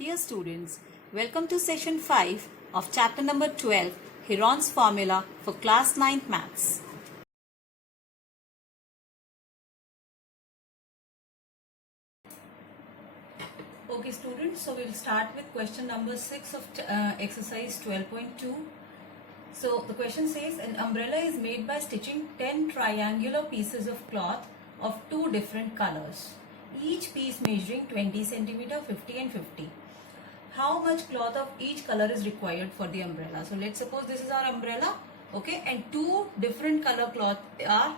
Dear students, welcome to session 5 of chapter number 12, Heron's formula for class 9th maths. Okay students, so we'll start with question number 6 of exercise 12.2. So the question says an umbrella is made by stitching 10 triangular pieces of cloth of two different colors, each piece measuring 20 centimeter, 50 and 50. How much cloth of each color is required for the umbrella? So let's suppose this is our umbrella, okay, and two different color cloth are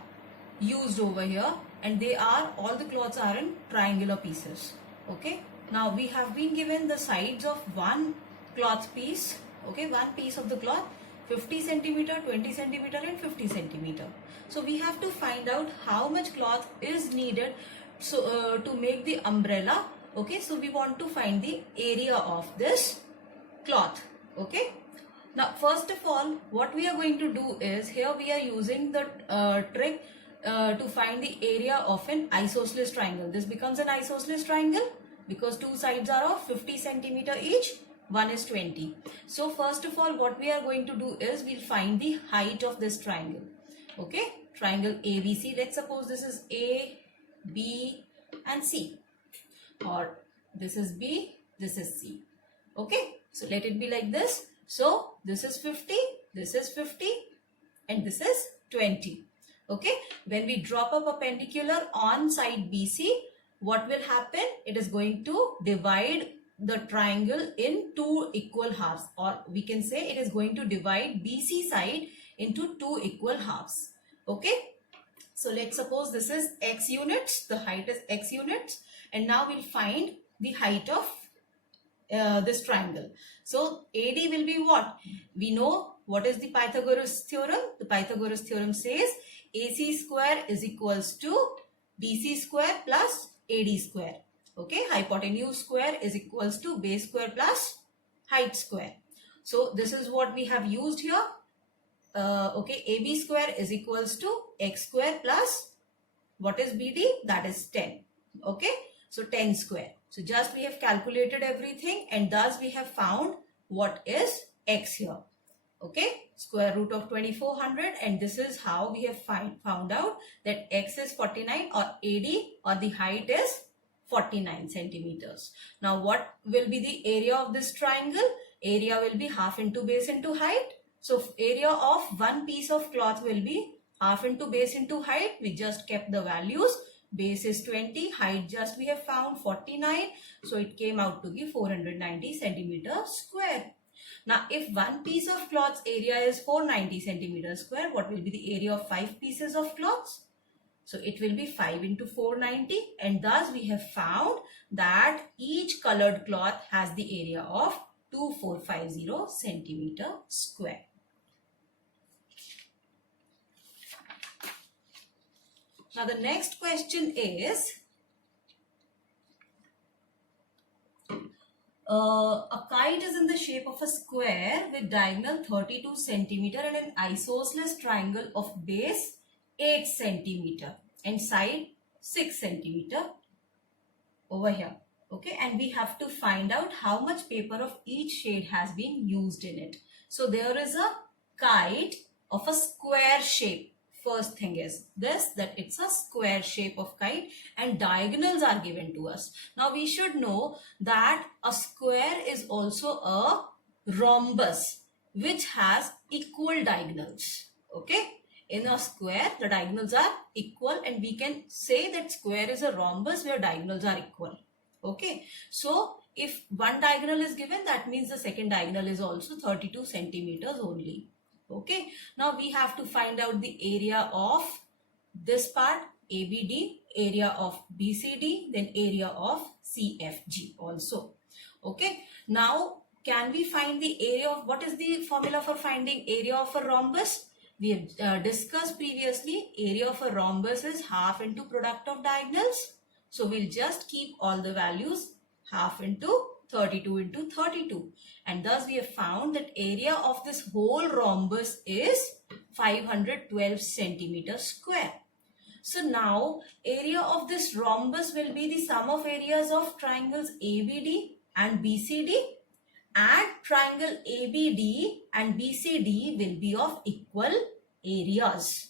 used over here, and they are, all the cloths are in triangular pieces, okay. Now we have been given the sides of one cloth piece, okay, one piece of the cloth, 50 centimeter, 20 centimeter and 50 centimeter. So we have to find out how much cloth is needed so to make the umbrella, okay. So we want to find the area of this cloth, okay. Now first of all, what we are going to do is, here we are using the trick to find the area of an isosceles triangle. This becomes an isosceles triangle because two sides are of 50 centimeter each, one is 20. So first of all, what we are going to do is, we'll find the height of this triangle, okay. Triangle ABC, let's suppose this is A, B and C, or this is B, this is C, okay. So let it be like this. So this is 50, this is 50 and this is 20, okay. When we drop a perpendicular on side BC, what will happen? It is going to divide the triangle in two equal halves, or we can say it is going to divide BC side into two equal halves, okay. So let's suppose this is x units, the height is x units, and now we'll find the height of this triangle. So AD will be what? We know what is the Pythagoras theorem. The Pythagoras theorem says AC square is equals to BC square plus AD square, okay. Hypotenuse square is equals to base square plus height square. So this is what we have used here, okay. AB square is equals to x square plus what is BD? That is 10, okay. So 10 square. So just we have calculated everything, and thus we have found what is x here, okay. Square root of 2400, and this is how we have found out that x is 49, or AD, or the height is 49 centimeters. Now what will be the area of this triangle? Area will be half into base into height. So area of one piece of cloth will be half into base into height. We just kept the values. Base is 20, height just we have found 49. So it came out to be 490 centimeters square. Now if one piece of cloth's area is 490 centimeters square, what will be the area of 5 pieces of cloths? So it will be 5 into 490, and thus we have found that each colored cloth has the area of 2450 centimeter square. Now the next question is, a kite is in the shape of a square with diagonal 32 centimeter and an isosceles triangle of base 8 centimeter and side 6 centimeter over here, okay. And we have to find out how much paper of each shade has been used in it. So there is a kite of a square shape. First thing is this, that it's a square shape of kite and diagonals are given to us. Now we should know that a square is also a rhombus which has equal diagonals, okay. In a square, the diagonals are equal, and we can say that square is a rhombus where diagonals are equal, okay. So if one diagonal is given, that means the second diagonal is also 32 centimeters only, okay. Now we have to find out the area of this part ABD, area of BCD, then area of CFG also, okay. Now can we find the area of, what is the formula for finding area of a rhombus? We have discussed previously, area of a rhombus is half into product of diagonals. So we'll just keep all the values half into 32 into 32, and thus we have found that area of this whole rhombus is 512 centimeters square. So now area of this rhombus will be the sum of areas of triangles ABD and BCD, and triangle ABD and BCD will be of equal areas,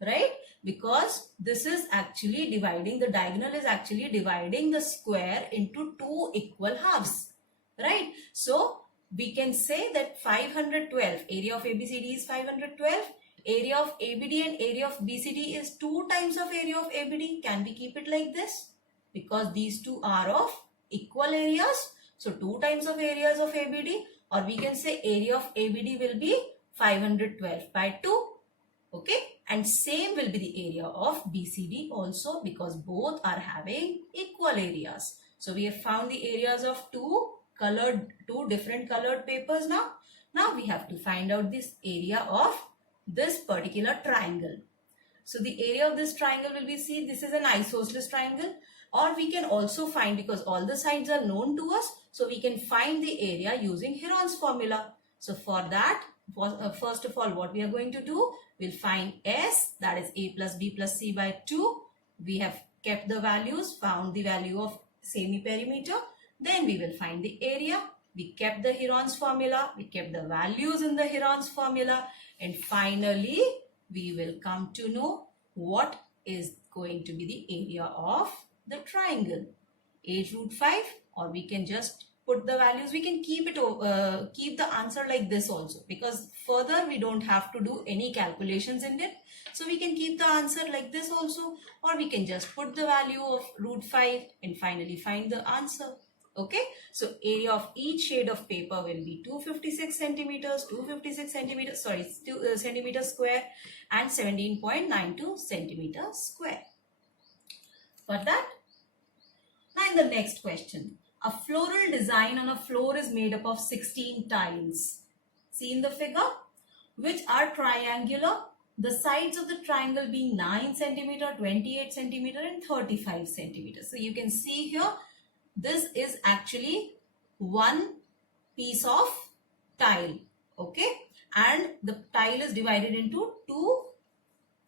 right? Because this is actually dividing, the diagonal is actually dividing the square into two equal halves, right? So we can say that 512, area of ABCD is 512, area of ABD and area of BCD is 2 times of area of ABD. Can we keep it like this? Because these two are of equal areas. So 2 times of areas of ABD, or we can say area of ABD will be 512 by 2. Okay, and same will be the area of BCD also, because both are having equal areas. So we have found the areas of two different colored papers now. Now we have to find out this area of this particular triangle. So the area of this triangle will be, see, this is an isosceles triangle, or we can also find, because all the sides are known to us, so we can find the area using Heron's formula. So for that, first of all, what we are going to do, we'll find S, that is A plus B plus C by 2. We have kept the values, found the value of semi-perimeter. Then we will find the area. We kept the Heron's formula. We kept the values in the Heron's formula. And finally, we will come to know what is going to be the area of the triangle. 8 root 5, or we can just put the values. We can keep the answer like this also, because further we don't have to do any calculations in it. So we can keep the answer like this also, or we can just put the value of root 5 and finally find the answer. Okay, so area of each shade of paper will be 256 centimeters, centimeters square, and 17.92 centimeters square. For that, now in the next question, a floral design on a floor is made up of 16 tiles. See in the figure, which are triangular. The sides of the triangle being 9 centimeter, 28 centimeter, and 35 centimeters. So you can see here, this is actually one piece of tile, okay, and the tile is divided into two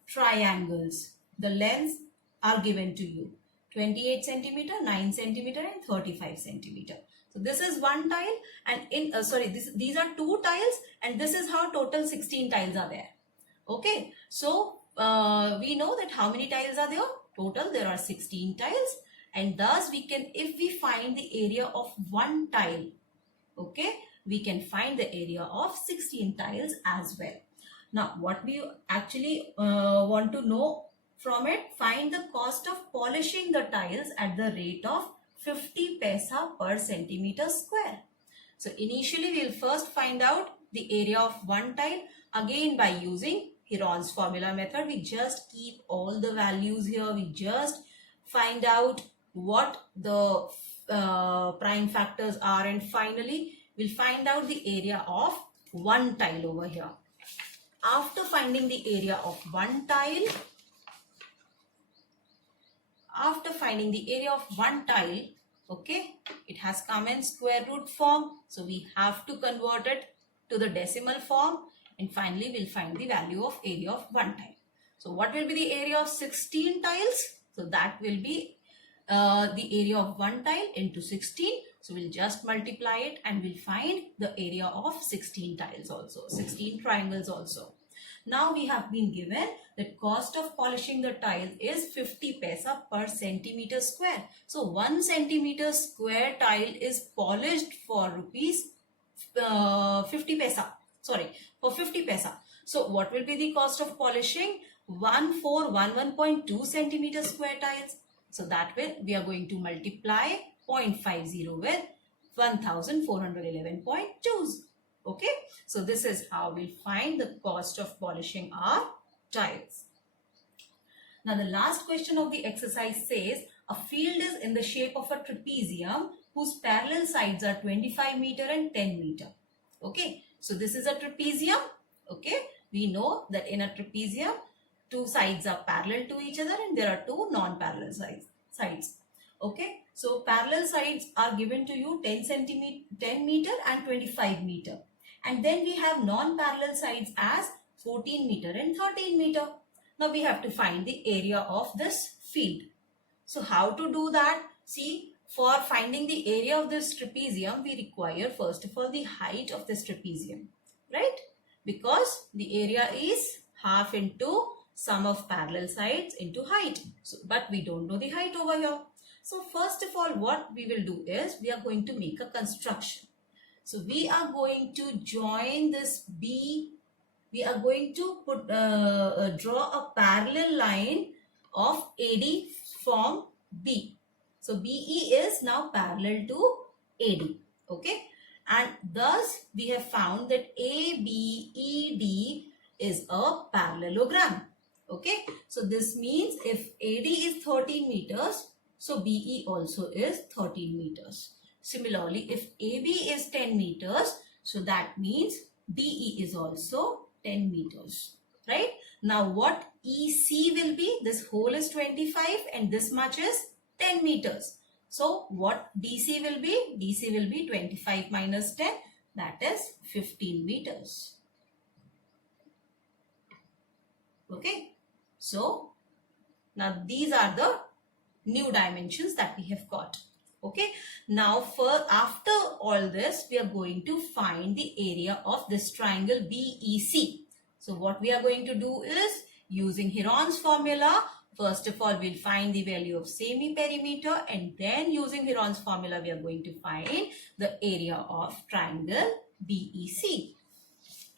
triangles. The lengths are given to you, 28 centimeter, 9 centimeter, and 35 centimeter. So this is one tile, and these are two tiles, and this is how total 16 tiles are there. Okay, so we know that how many tiles are there? Total there are 16 tiles. And thus we can, if we find the area of one tile, okay, we can find the area of 16 tiles as well. Now what we actually want to know from it, find the cost of polishing the tiles at the rate of 50 paisa per centimeter square. So initially we will first find out the area of one tile, again by using Heron's formula method. We just keep all the values here, we just find out what the prime factors are, and finally we'll find out the area of one tile over here. After finding the area of one tile, okay, it has come in square root form, so we have to convert it to the decimal form, and finally we'll find the value of area of one tile. So what will be the area of 16 tiles? So that will be the area of one tile into 16. So we'll just multiply it and we'll find the area of 16 tiles also, 16 triangles also. Now we have been given that cost of polishing the tiles is 50 paisa per centimeter square. So 1 centimeter square tile is polished for rupees 50 paisa. Sorry, for 50 paisa. So what will be the cost of polishing 1411.2 centimeter square tiles? So that way we are going to multiply 0.50 with 1411.2. Okay, so this is how we'll find the cost of polishing our tiles. Now the last question of the exercise says a field is in the shape of a trapezium whose parallel sides are 25 meter and 10 meter. Okay, so this is a trapezium. Okay, we know that in a trapezium, two sides are parallel to each other and there are two non-parallel sides. Okay, so parallel sides are given to you 10 meter and 25 meter. And then we have non-parallel sides as 14 meter and 13 meter. Now we have to find the area of this field. So how to do that? See, for finding the area of this trapezium, we require first of all the height of this trapezium, right? Because the area is half into sum of parallel sides into height. So, but we don't know the height over here. So first of all, what we will do is we are going to make a construction. So we are going to join this B. We are going to draw a parallel line of AD from B. So BE is now parallel to AD. Okay. And thus we have found that ABED is a parallelogram. Okay. So this means if AD is 13 meters, so BE also is 13 meters. Similarly, if AB is 10 meters, so that means BE is also 10 meters, right? Now what EC will be? This whole is 25 and this much is 10 meters. So what DC will be? DC will be 25 minus 10, that is 15 meters. Okay. So now these are the new dimensions that we have got. Okay. Now after all this, we are going to find the area of this triangle BEC. So what we are going to do is, using Heron's formula, first of all we'll find the value of semi-perimeter, and then using Heron's formula we are going to find the area of triangle BEC.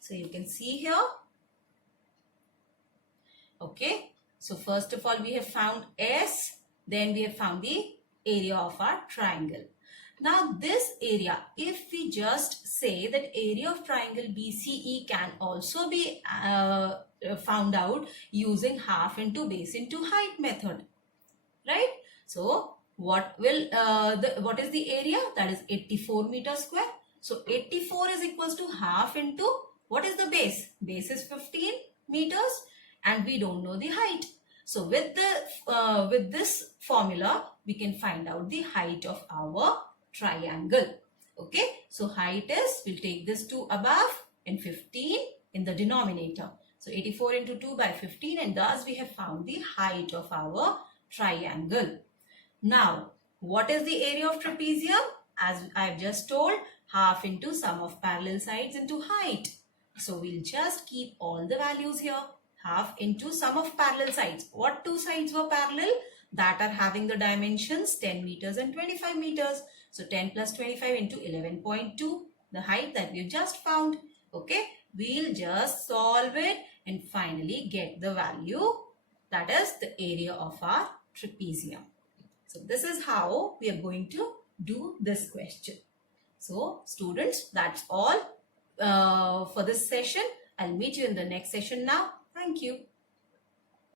So you can see here. Okay. So first of all we have found S, then we have found the area of our triangle. Now this area, if we just say that area of triangle BCE can also be found out using half into base into height method, right? So what is the area? That is 84 meters square. So 84 is equals to half into, what is the base? Base is 15 meters and we don't know the height. So with this formula, we can find out the height of our triangle. Okay. So height is, we'll take this 2 above and 15 in the denominator. So 84 into 2 by 15, and thus we have found the height of our triangle. Now, what is the area of trapezium? As I've just told, half into sum of parallel sides into height. So we'll just keep all the values here. Half into sum of parallel sides. What two sides were parallel? That are having the dimensions 10 meters and 25 meters. So 10 plus 25 into 11.2, the height that we just found. Okay, we'll just solve it and finally get the value, that is the area of our trapezium. So this is how we are going to do this question. So students, that's all for this session. I'll meet you in the next session now. Thank you.